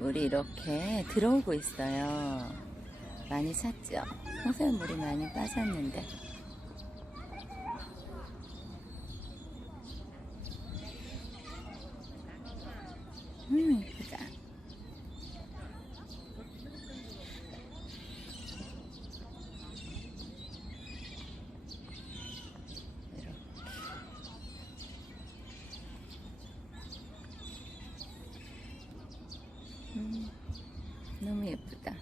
물이 이렇게 들어오고 있어요. 많이 찼죠? 평소에 물이 많이 빠졌는데. 예쁘다. 너무 예쁘다.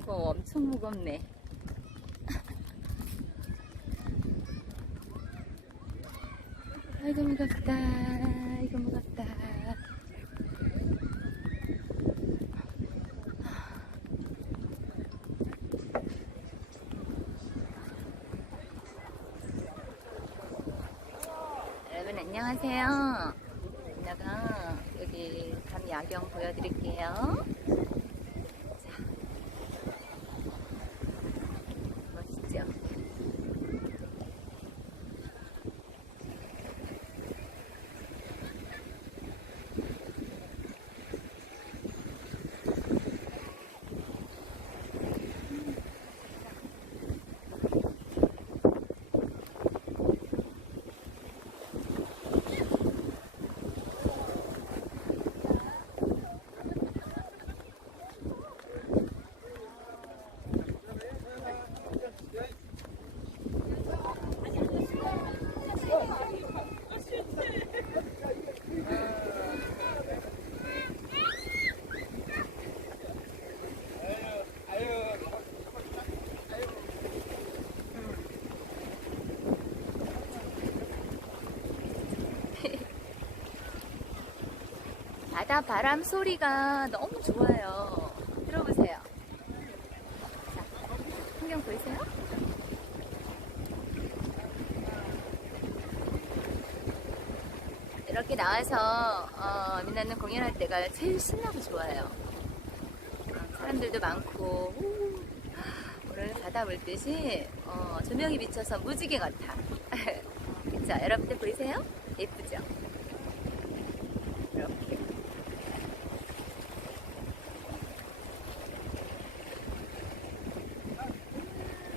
무거워. 엄청 무겁네. 아이고 무겁다. 이거 무겁다. 여러분 안녕하세요. 이나가 여기 밤야경 보여드릴게요. 바다 바람 소리가 너무 좋아요. 들어보세요. 자, 풍경 보이세요? 이렇게 나와서 미나는 공연할 때가 제일 신나고 좋아요. 사람들도 많고 오늘 바다 볼 듯이 조명이 비쳐서 무지개 같아. 그쵸? 여러분들 보이세요? 예쁘죠? 이렇게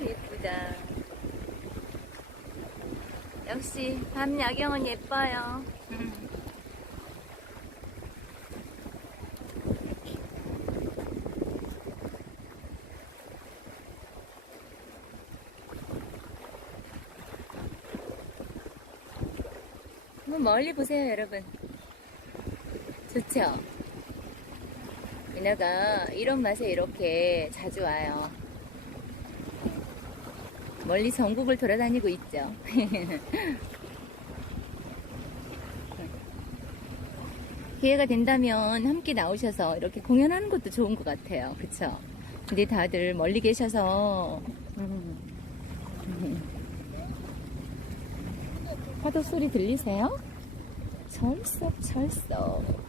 예쁘다. 역시 밤 야경은 예뻐요. 한번 멀리 보세요, 여러분. 좋죠? 미나가 이런 맛에 이렇게 자주 와요. 멀리 전국을 돌아다니고 있죠. 기회가 된다면 함께 나오셔서 이렇게 공연하는 것도 좋은 것 같아요. 그쵸? 근데 다들 멀리 계셔서 파도 소리 들리세요? 철썩철썩.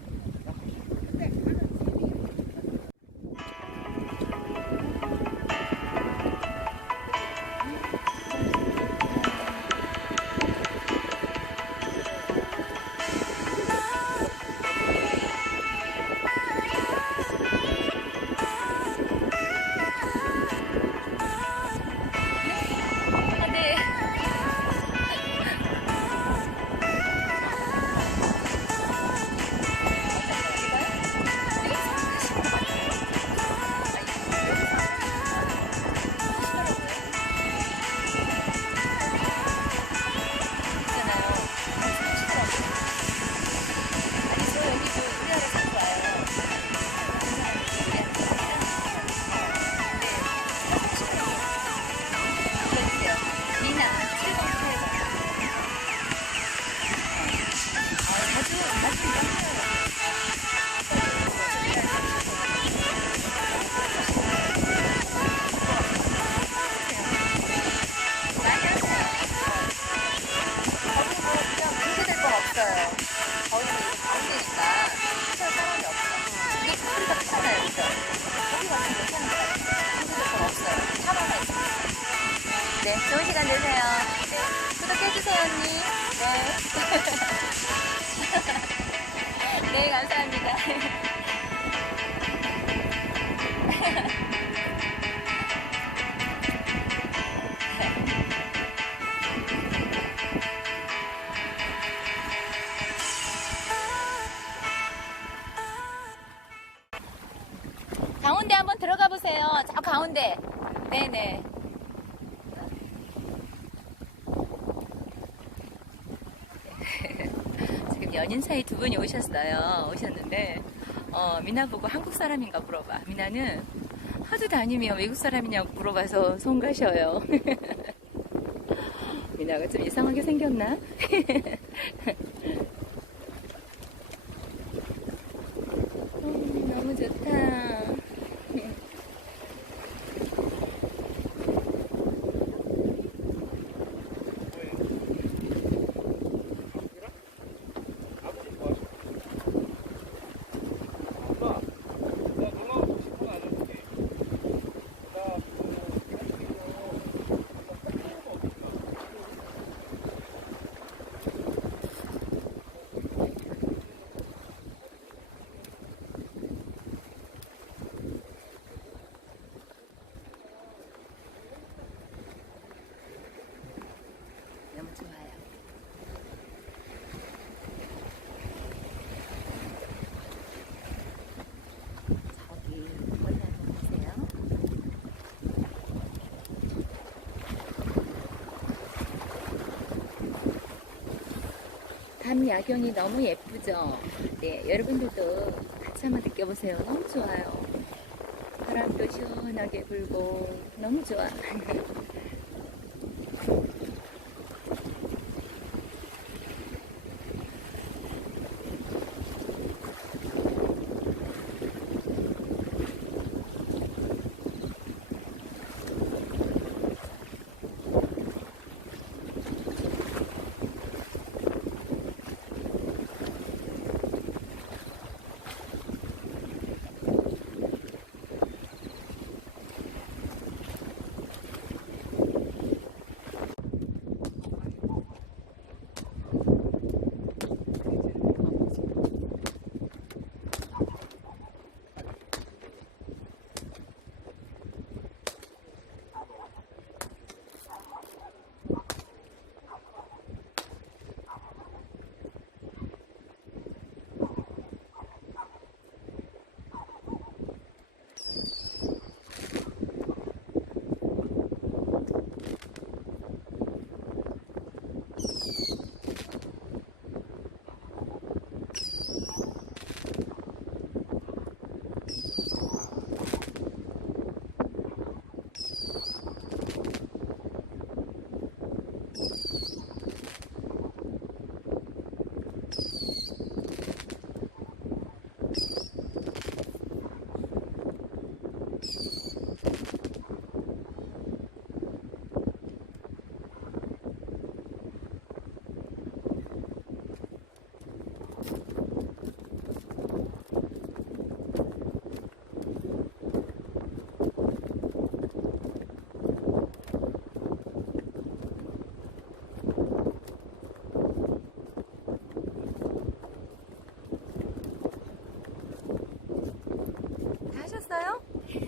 네, 좋은 시간 되세요. 네, 구독해주세요, 언니. 네. 네, 감사합니다. 가운데 한번 들어가 보세요. 저 가운데. 네네. 지금 연인 사이 두 분이 오셨는데 미나 보고 한국 사람인가 물어봐. 미나는 하도 다니면 외국 사람이냐고 물어봐서 손 가셔요. 미나가 좀 이상하게 생겼나? 너무 좋다. 너무 좋아요. 저기 멀리 한번 보세요. 밤 야경이 너무 예쁘죠? 네, 여러분들도 같이 한번 느껴보세요. 너무 좋아요. 바람도 시원하게 불고 너무 좋아.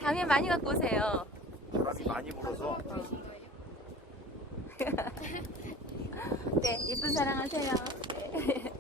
당연 많이 갖고 오세요. 바람이 많이 불어서. 네, 예쁜 사랑하세요. 네.